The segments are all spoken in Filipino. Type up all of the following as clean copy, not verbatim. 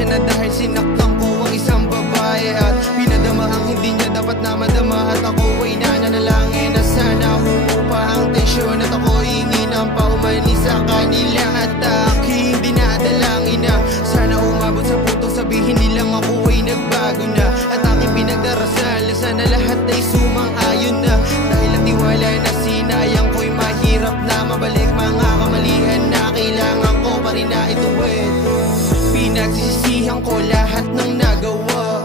siya na dahil sinaktan ko ang isang babae at pinadama ang hindi niya dapat na madama. At ako ay nananalangin na sana humupa ang tensyon at ako hingi ng paumani sa kanila. At aking dinadalangin na sana umabot sa puntong sabihin nilang ako ay nagbago na. At aking pinagdarasal na sana lahat ay sumang-ayon na, dahil ang tiwala na sinayang ko'y mahirap na mabalik. Mga kamalian na kailangan ko pa rin na ituwid. Pinagsisisihan ko lahat ng nagawa,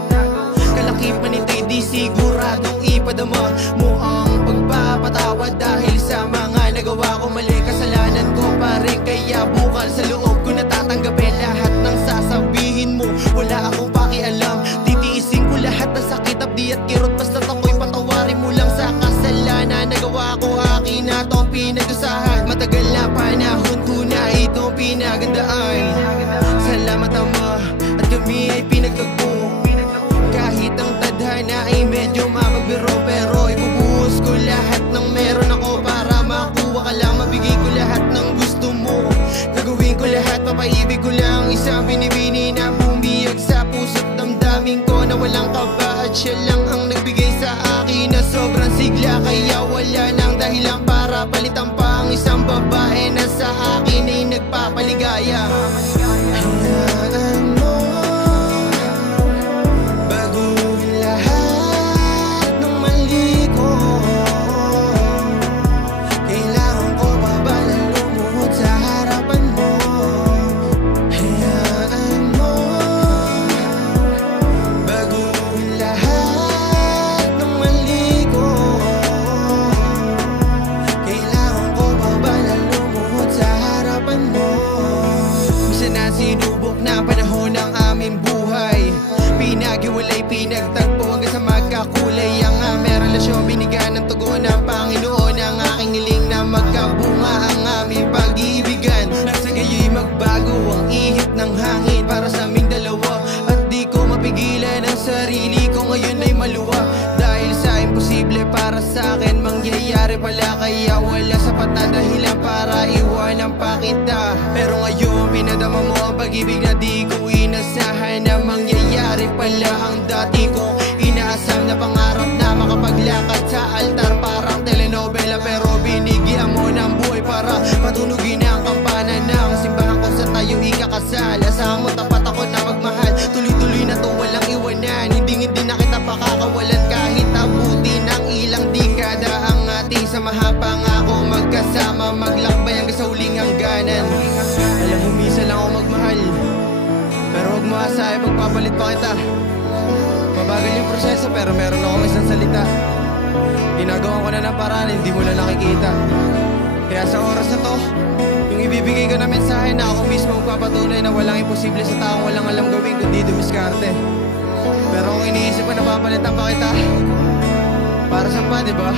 kalakipan nito'y di siguradong ipadama mo ang pagpapatawad dahil sa mga nagawa ko mali. Kasalanan ko pa rin kaya bukal sa loob ko natatanggapin lahat ng sasabihin mo. Wala akong pakialam, titiisin ko lahat ng sakit, abdi at kirot, basta't ako'y patawarin mo lang sa kasalanan nagawa ko. Akin na itong pinagdusahan, matagal na panahon ko na itong pinagandaan. Salamat Ama at kami ay pinagtagpo, kahit ang tadhana ay medyo mapagbiro. Pero ibubuhos ko lahat ng meron ako para makuha ka lang, mabigay ko lahat ng gusto mo. Gagawin ko lahat, papaibig ko lang isang binibini na bumiyag sa puso't damdamin ko na walang kaba. At siya lang ang nagbigay sa akin na sobrang sigla, kaya wala nang dahilan para palitan pa ang isang babae na sa akin ay nagpapaligaya. Hayaan mo baguhin lahat ng mali ko, kailangan ko pa ba na lumuhod sa harapan mo? Hayaan mo baguhin lahat ng mali ko, kailangan ko pa ba na lumuhod sa harapan mo? Minsan na sinubok na panahon ng aming buhay, pinaghiwalay, pinagtagpo hanggang sa magkakulay. Ang aming relasyon binigyan ng tugon ng Panginoon. Ang aking hiling na magkabunga ang aming pag-iibigan, nang sa gayo'y magbago ang ihip ng hangin para sa aming dalawa. At di ko mapigilan ang sarili ko ngayon ay maluwa, dahil sa imposible para sa akin mangyayari pala. Kaya wala sapat na dahilan para iwanan pa kita. Pero ngayon pinadama mo ang pag-ibig na di ko inasahan na mangyayari pala. Ang dati kong inaasam na pangarap na makapaglakad sa altar parang telenovela, pero binigyan mo ng buhay para patunugin ang kampana ng simbahan ko sa tayo ikakasal. Asahan mo tapat ako na magmahal, tuloy-tuloy na to walang iwanan. Hindi na kita pakakawalan kahit abutin ng ilang dekada ang ating samahan. Pangako magkasama maglakbay hanggang sa huling hangganan. Alam mo minsan lang ako magmahal, pero huwag mo asahin pagpapalit pa kita. Mabagal yung proseso pero meron akong isang salita, ginagawa ko na ng paraan, hindi mo na nakikita. Kaya sa oras na to, yung ibibigay ko na mensahe na ako mismo magpapatunay na walang imposible sa taong walang alam gawin kundi dumiskarte. Pero kung iniisip ko na papalitan pa kita, para saan pa, diba?